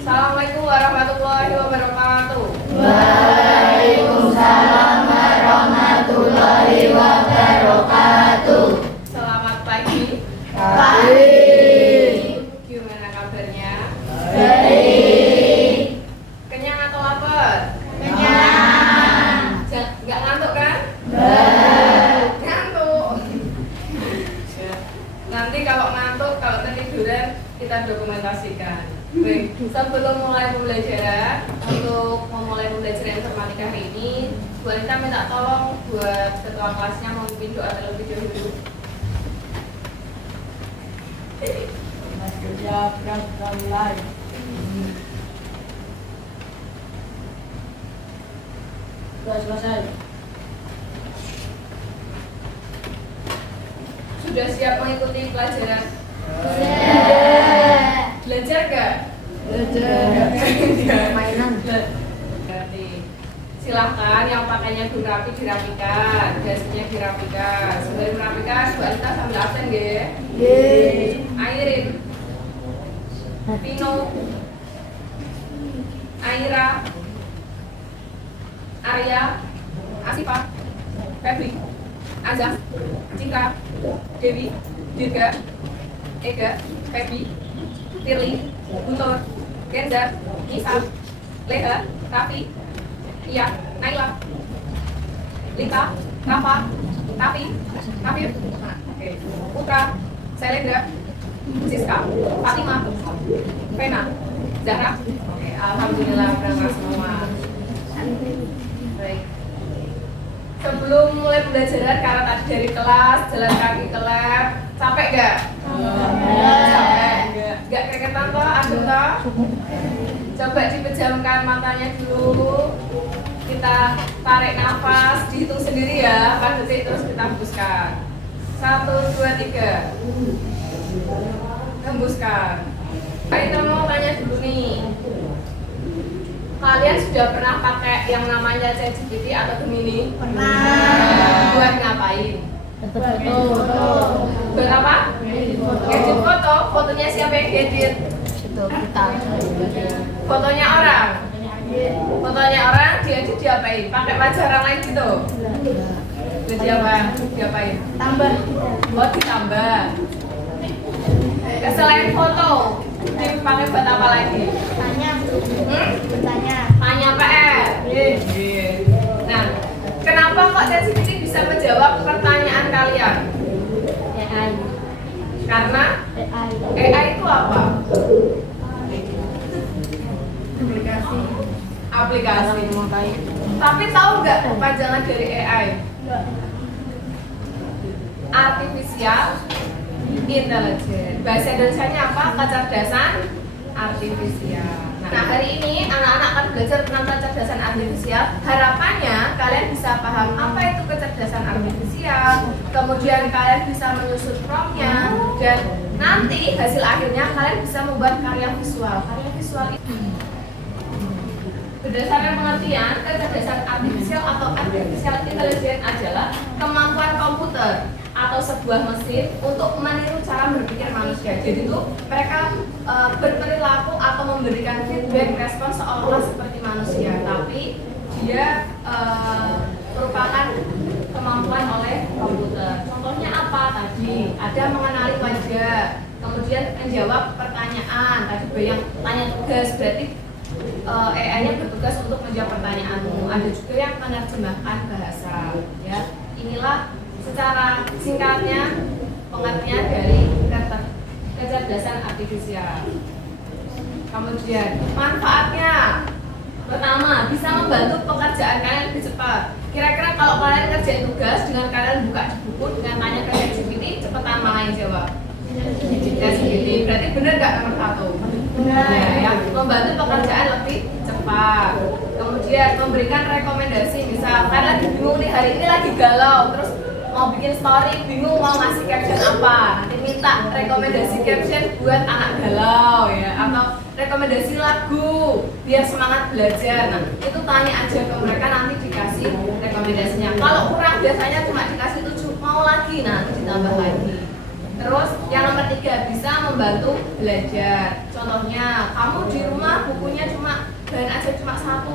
Assalamualaikum warahmatullahi wabarakatuh. Waalaikumsalam warahmatullahi wabarakatuh. Selamat pagi. Baik. Gimana kabarnya? Baik. Kenyang atau lapar? Kenyang. Nggak ngantuk kan? Ngantuk. Nanti kalau ngantuk, kalau ketiduran, kita dokumentasikan. Baik, sebelum mulai pembelajaran, untuk memulai pembelajaran informatika hari ini, Bu Anita minta tolong buat ketua kelasnya memimpin doa terlebih dahulu. Sudah siap mengikuti pelajaran? Belajar gak? Mainan. Berarti silahkan yang pakainya dirapi dirapikan, jasnya dirapikan. Sembari merapikan, Bu Anita sambil absen ya. Airin, Vino, Aira, Arya, Asifa, Febri, Azam, Cika, Dewi, Dirga, Ega, Febri, Firly, Guntur, Kenza, Nisa, Leha, Raffi, Iya, Naila, Lita, Rafa, Tafi, Kafir, Putra, Selendra, Siska, Fatima, Vena, Zahra. Oke, alhamdulillah berangkat semua. Baik. Sebelum mulai pembelajaran, karena tadi dari kelas jalan kaki ke lab, capek gak? Capek. Gak kereketan toh, adem toh? Coba dipejamkan matanya dulu. Kita tarik nafas, dihitung sendiri ya, kan detik terus kita hembuskan. 1, 2, 3. Hembuskan. Kita mau tanya dulu nih. Kalian sudah pernah pakai yang namanya ChatGPT atau Gemini? Pernah. Buat ngapain? Foto. Buat apa? Edit foto. Fotonya siapa yang edit? Kita. Fotonya orang. Fotonya orang diedit diapain? Pakai wajah orang lain gitu? Jadi apa? Diapain? Tambah. Oh, ditambah. Selain foto, dipakai buat apa lagi? Tanya. Bertanya. Tanya PR. Nah, kenapa kok ChatGPT bisa menjawab pertanyaan kalian? AI. Karena AI. AI itu apa? Aplikasi. Tapi tahu nggak kepanjangan dari AI? Artificial Intelligence. Bahasa Indonesianya apa? Kecerdasan artifisial. Nah, hari ini anak-anak akan belajar tentang kecerdasan artifisial. Harapannya kalian bisa paham apa itu kecerdasan artifisial. Kemudian kalian bisa menyusun prompt-nya, dan nanti hasil akhirnya kalian bisa membuat karya visual. Karya visual itu berdasarkan pengertian, kecerdasan artifisial atau artificial intelligence adalah kemampuan komputer atau sebuah mesin untuk meniru cara berpikir manusia. Jadi itu mereka berperilaku atau memberikan feedback respon seolah-olah seperti manusia, tapi dia merupakan kemampuan oleh komputer. Contohnya apa tadi? Ada mengenali wajah, kemudian menjawab pertanyaan. Tadi yang tanya tugas, berarti AI-nya bertugas untuk menjawab pertanyaanmu. Ada juga yang menerjemahkan bahasa. Ya, inilah secara singkatnya pengertian dari kecerdasan artifisial. Kemudian manfaatnya, pertama bisa membantu pekerjaan kalian lebih cepat. Kira-kira kalau kalian kerjain tugas dengan kalian buka di buku dengan tanya ke ChatGPT, cepetan mana yang jawab? ChatGPT. Berarti benar nggak nomor 1? Benar. Ya, membantu pekerjaan lebih cepat. Kemudian memberikan rekomendasi, misal kalian lagi bingung nih, hari ini lagi galau, terus mau bikin story, bingung mau ngasih caption apa, nanti minta rekomendasi caption buat anak galau ya, atau rekomendasi lagu biar semangat belajar. Nah, itu tanya aja ke mereka, nanti dikasih rekomendasinya. Kalau kurang biasanya cuma dikasih 7, mau lagi, nah ditambah lagi. Terus yang nomor 3 bisa membantu belajar. Contohnya kamu di rumah bukunya cuma bahan aja cuma 1,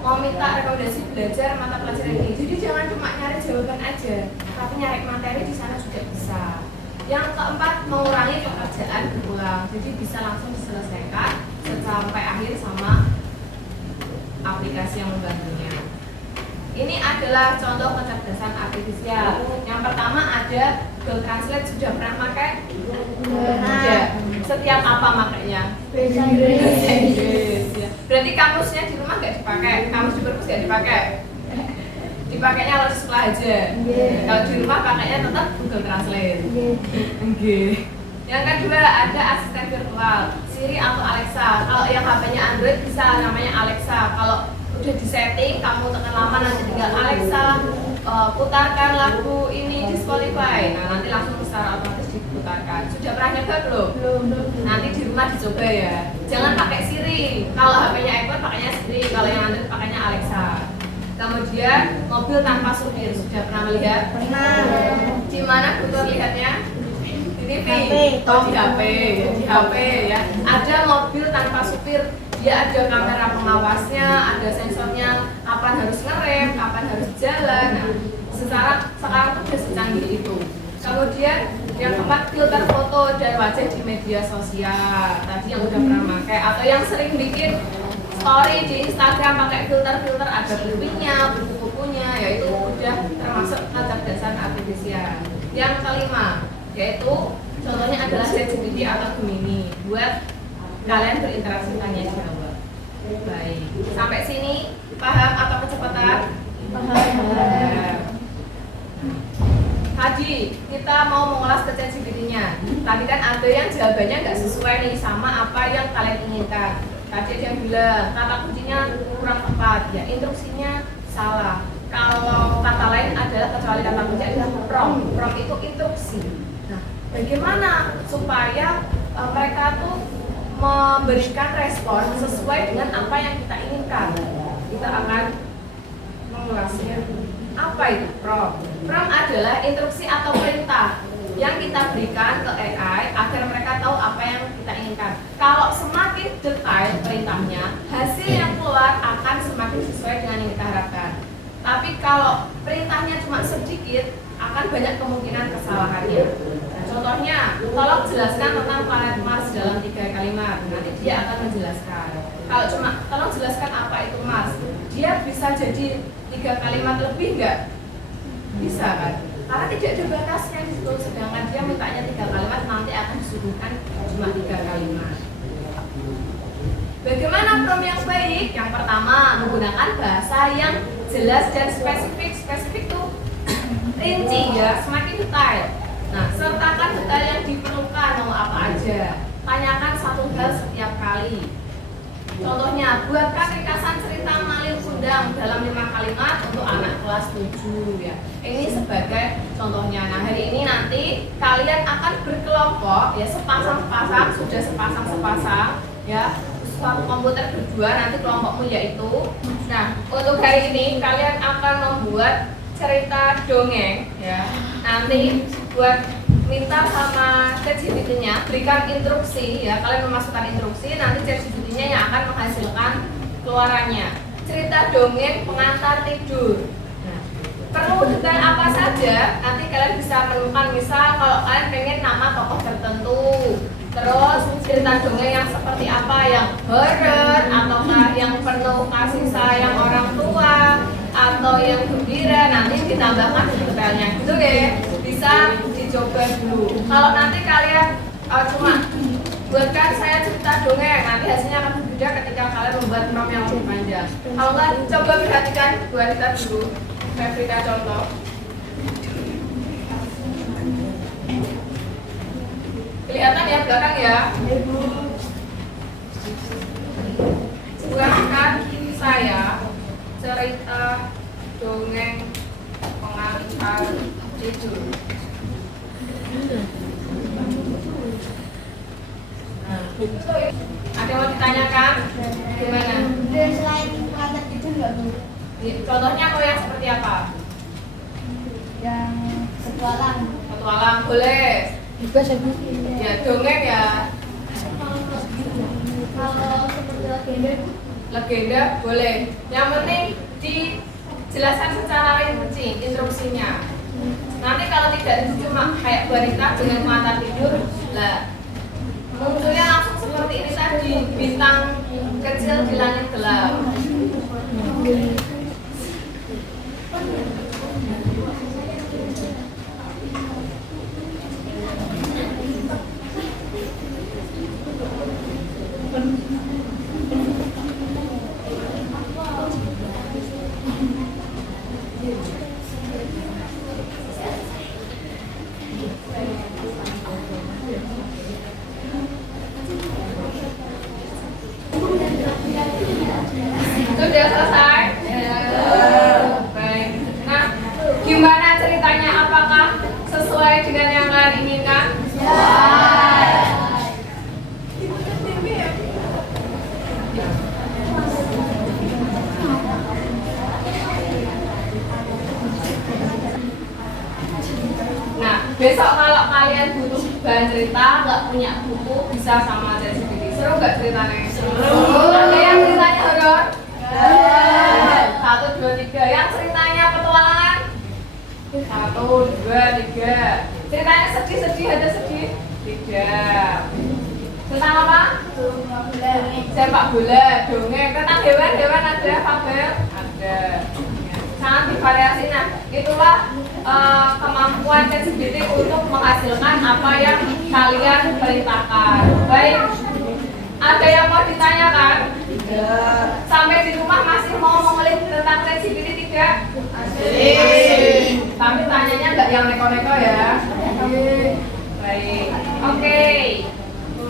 mau minta rekomendasi belajar mata pelajaran ini. Jadi jangan cuma nyari jawaban aja, tapi nyari materi di sana juga bisa. Yang keempat, mengurangi pekerjaan berulang. Jadi bisa langsung diselesaikan sampai akhir sama aplikasi yang membantunya. Ini adalah contoh kecerdasan artifisial. Yang pertama ada Google Translate, sudah pernah pakai? Tidak. Setiap apa makanya? Bahasa Inggris. Bahasa Inggris. Ya. Berarti kamusnya di rumah nggak dipakai? Kamus di perpus nggak dipakai? Dipakainya kalau di sekolah aja. Kalau di rumah pakainya tetap Google Translate. Yang kedua ada asisten virtual, Siri atau Alexa. Kalau yang HP-nya Android bisa namanya Alexa. Kalau udah disetting, kamu tekan lama nanti tinggal Alexa putarkan lagu ini di Spotify. Nah nanti langsung secara otomatis diputarkan. Sudah pernah nyoba belum? Belum. Nanti di rumah dicoba ya. Jangan pakai Siri. Kalau HP-nya iPhone pakainya Siri. Kalau yang Android pakainya Alexa. Kemudian mobil tanpa supir, sudah pernah melihat? Pernah. Di mana Guntur lihatnya? Di TV. HP. Oh di HP, di HP ya. Ada mobil tanpa supir. Dia ada kamera pengawasnya, ada sensornya, kapan harus ngerem, kapan harus jalan. Nah, sekarang tuh udah secanggih itu. Kemudian yang keempat, filter foto dan wajah di media sosial. Tadi yang udah pernah pakai atau yang sering bikin story di Instagram pakai filter-filter, ada bukunya, buku-bukunya, yaitu udah termasuk kecerdasan artifisial. Yang kelima, yaitu contohnya adalah ChatGPT atau Gemini buat kalian berinteraksi tanya jawab. Baik, sampai sini paham atau kecepatan? Paham. Tadi kita mau mengulas ke ChatGPT-nya. Tadi kan ada yang jawabannya nggak sesuai nih sama apa yang kalian inginkan. Tadi ada yang bilang kata kuncinya kurang tepat, ya instruksinya salah. Kalau kata lain adalah kecuali kata kunci adalah prompt. Prompt itu instruksi. Nah, bagaimana supaya mereka tuh memberikan respon sesuai dengan apa yang kita inginkan? Kita akan mengulasnya. Apa itu prompt? Prompt adalah instruksi atau perintah yang kita berikan ke AI agar mereka tahu apa yang kita inginkan. Kalau semakin detail perintahnya, hasil yang keluar akan semakin sesuai dengan yang kita harapkan. Tapi kalau perintahnya cuma sedikit, akan banyak kemungkinan kesalahannya. Nah, contohnya, tolong jelaskan tentang planet Mars dalam 3 kalimat. Nanti dia akan menjelaskan. Kalau cuma tolong jelaskan apa itu Mars, dia bisa jadi 3 kalimat lebih nggak? Bisa kan? Karena tidak ada batasnya di situ. Sedangkan dia mintanya 3 kalimat, nanti akan disuguhkan cuma 3 kalimat. Bagaimana prompt yang baik? Yang pertama, menggunakan bahasa yang jelas dan spesifik. Spesifik tuh rinci ya, semakin detail. Nah, sertakan detail yang diperlukan, mau apa aja. Tanyakan satu hal setiap kali. Contohnya, buatkan ringkasan cerita Malin Kundang dalam 5 kalimat untuk anak kelas 7 ya. Ini sebagai contohnya. Nah, hari ini nanti kalian akan berkelompok ya, sepasang-sepasang, sudah sepasang-sepasang ya. Satu komputer berdua, nanti kelompokmu yaitu. Nah, untuk hari ini kalian akan membuat cerita dongeng ya. Nanti buat minta sama ChatGPT-nya berikan instruksi ya, kalian memasukkan instruksi, nanti ChatGPT-nya yang akan menghasilkan keluarannya. Cerita dongeng pengantar tidur. Nah, perlu detail apa saja, nanti kalian bisa menemukan. Misal kalau kalian pengen nama tokoh tertentu, terus cerita dongeng yang seperti apa, yang horor ataukah yang penuh kasih sayang orang tua atau yang gembira, nanti ditambahkan detailnya gitu ya. Bisa dicoba dulu. Kalau nanti kalian cuma buatkan saya cerita dongeng, nanti hasilnya akan berbeda ketika kalian membuat prompt yang lebih panjang. Kalau nggak, coba perhatikan buat kita dulu. Saya berikan contoh. Kelihatan ya belakang ya. Buatkan saya cerita dongeng pengantar tidur. Ada yang mau ditanyakan? Gimana? Dan selain pengantar tidur nggak Bu? Contohnya mau yang seperti apa? Yang petualang. Petualang boleh. Bebas ya Bu. Ya dongeng ya. Kalau seperti legenda Bu. Legenda boleh. Yang penting dijelaskan secara rinci instruksinya. Nanti kalau tidak itu cuma kayak wanita dengan mata tidur, lah munculnya langsung seperti ini tadi, bintang kecil di langit gelap. Sudah selesai? Baik. Nah, gimana ceritanya? Apakah sesuai dengan yang kalian inginkan? Nah, besok kalau kalian butuh bahan cerita, nggak punya buku, bisa sama ChatGPT. Seru nggak ceritanya? Seru. Ada yang ceritanya horor? 1, 2, 3. Yang ceritanya petualangan? 1, 2, 3. Ceritanya sedih-sedih, ada sedih? Tidak. Tentang apa? Sepak bola, dongeng. Tentang hewan-hewan ada? Fabel? Ada. Sangat divariasi. Nah, itulah kemampuan ChatGPT untuk menghasilkan apa yang kalian perintahkan. Baik, ada yang mau ditanyakan? Sampai di rumah masih mau mengulik tentang ChatGPT tidak? Masih. Tapi tanyanya nggak yang neko-neko ya. Baik, oke.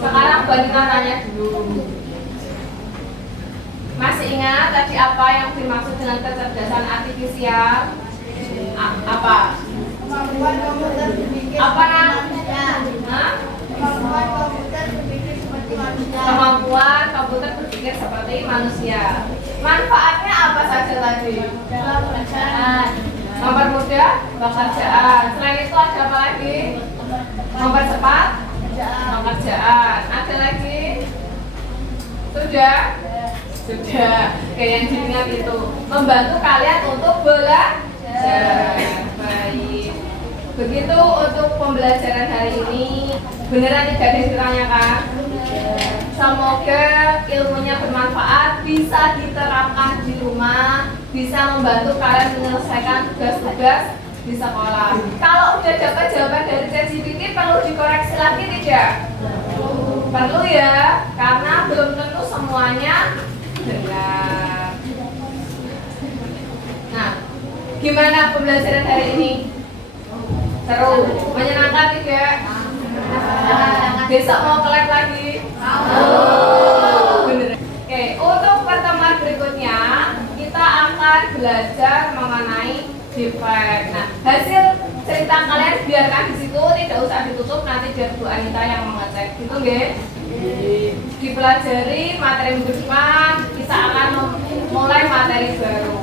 Sekarang Banita tanya dulu. Masih ingat tadi apa yang dimaksud dengan kecerdasan artifisial? Apa? Kemampuan komputer berpikir Apa nak? Hah? Kemampuan komputer berpikir seperti manusia. Kemampuan komputer berpikir seperti manusia. Manfaatnya apa saja tadi? Dalam pekerjaan. Mempermudah pekerjaan. Selain itu ada apa lagi? Mempercepat pekerjaan. Ada lagi? Sudah? Sudah. Kayak yang diingat itu. Membantu kalian untuk belajar. Baik. Begitu untuk pembelajaran hari ini. Beneran tidak ada yang ditanyakan? Semoga ilmunya bermanfaat, bisa diterapkan di rumah, bisa membantu kalian menyelesaikan tugas-tugas di sekolah. Kalau udah dapat jawaban dari ChatGPT, perlu dikoreksi lagi tidak? Perlu ya, karena belum tentu semuanya benar. Nah, gimana pembelajaran hari ini? Seru, menyenangkan tidak? Besok mau ke lab lagi? Bener. Oke, untuk pertemuan berikutnya kita akan belajar mengenai defect. Nah, hasil cerita kalian biarkan di situ, tidak usah ditutup, nanti biar Bu Anita yang mengecek. Gitu nggih? Dipelajari materi minggu depan, kita akan mulai materi baru.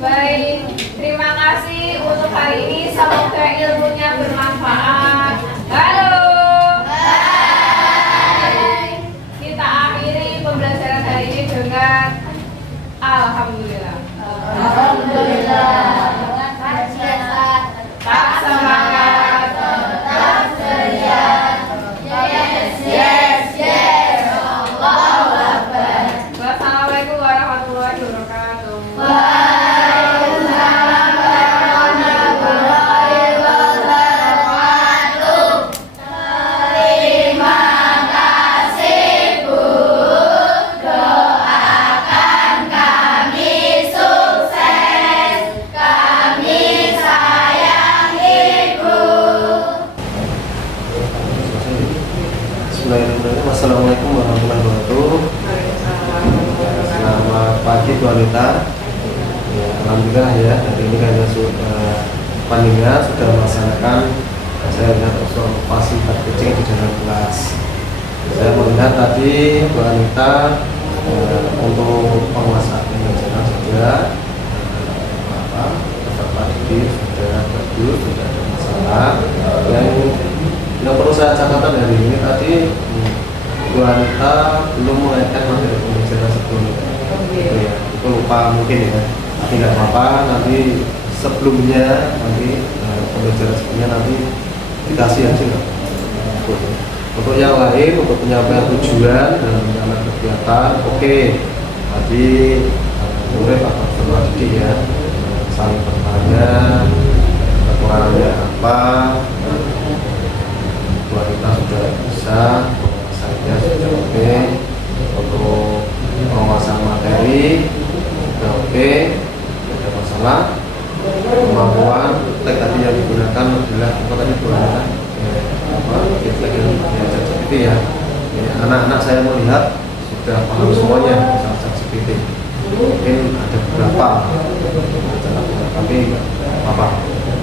Baik, terima kasih untuk hari ini. Semoga ilmunya bermanfaat. Halo. Kita akhiri pembelajaran hari ini dengan alhamdulillah. Tak semangat, tetap ceria. Yes. Allahu Akbar. Wassalamualaikum warahmatullahi wabarakatuh. Assalamualaikum warahmatullahi wabarakatuh. Selamat pagi Bu Anita. Ya, alhamdulillah ya, hari ini kalian panitia sudah melaksanakan. Saya lihat observasi kucing di dalam kelas. Saya melihat tadi Bu Anita untuk penguasaan pembelajaran sudah peserta didik sudah bagus, tidak ada masalah. Yang Yang perlu saya catatan hari ini tadi Bu Anita belum mengaitkan materi pembelajaran sebelumnya. Ya, itu lupa mungkin ya. Tapi nggak apa-apa, nanti sebelumnya nanti pembelajaran sebelumnya nanti dikasih aja nggak? Untuk yang lain, untuk penyampaian tujuan dan penyampaian kegiatan, oke. Tadi murid atau peserta didik ya saling bertanya kekurangannya apa. Kita sudah bisa, saya sudah oke. Untuk penguasaan materi sudah oke, tidak ada masalah. Kemampuan tag tadi yang digunakan adalah apa tadi digunakan ChatGPT ya. Anak-anak saya melihat sudah paham semuanya soal ChatGPT. Mungkin ada beberapa, tapi nggak apa-apa.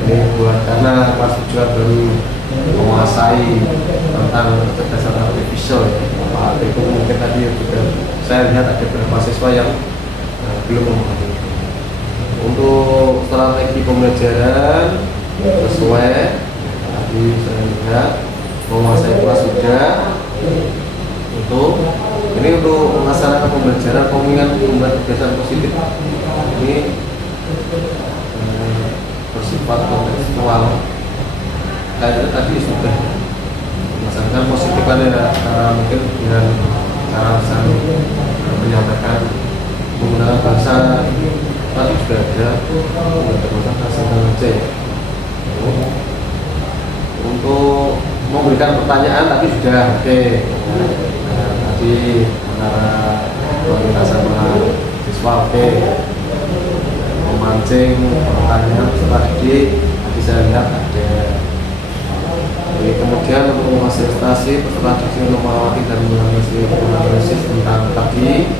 Ini buat karena kelas tujuan baru menguasai tentang kecerdasan artifisial ya. Apa itu mungkin tadi juga saya lihat ada beberapa siswa yang belum memahami. Untuk strategi pembelajaran sesuai tadi saya lihat menguasai kelas sudah. Ini untuk melaksanakan pembelajaran pemingat kebiasaan positif ini bersifat kontekstual. Kayaknya tadi sudah melaksanakan positif kan ya, cara mungkin dengan cara saling menyampaikan menggunakan bahasa tadi sudah ada menggunakan bahasa aja ya. Untuk memberikan pertanyaan tadi sudah oke. Tadi antara wanita sama siswa oke. Memancing pertanyaan setelah didik tadi saya lihat ada. Jadi, kemudian untuk memfasilitasi peserta didik untuk melewati dan menganalisis tentang tadi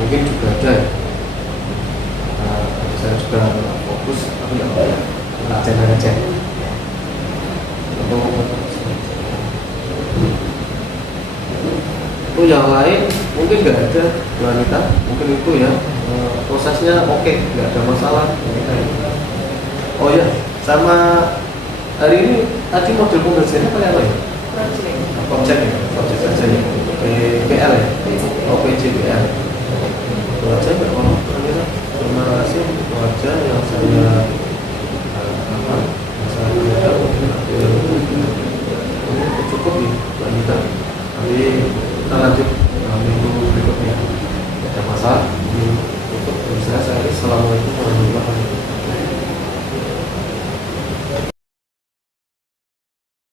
mungkin juga ada ya. Saya juga fokus tapi nggak cek itu yang lain mungkin nggak ada wanita mungkin itu ya prosesnya oke, nggak ada masalah. Oh ya, sama hari ini tadi model pembelajarannya pakai apa ya? Project ya, project saja ya, PL ya, PJPL. Itu aja nggak mau terima kasih itu aja yang saya cukup ya wanita. Nanti kita lanjut.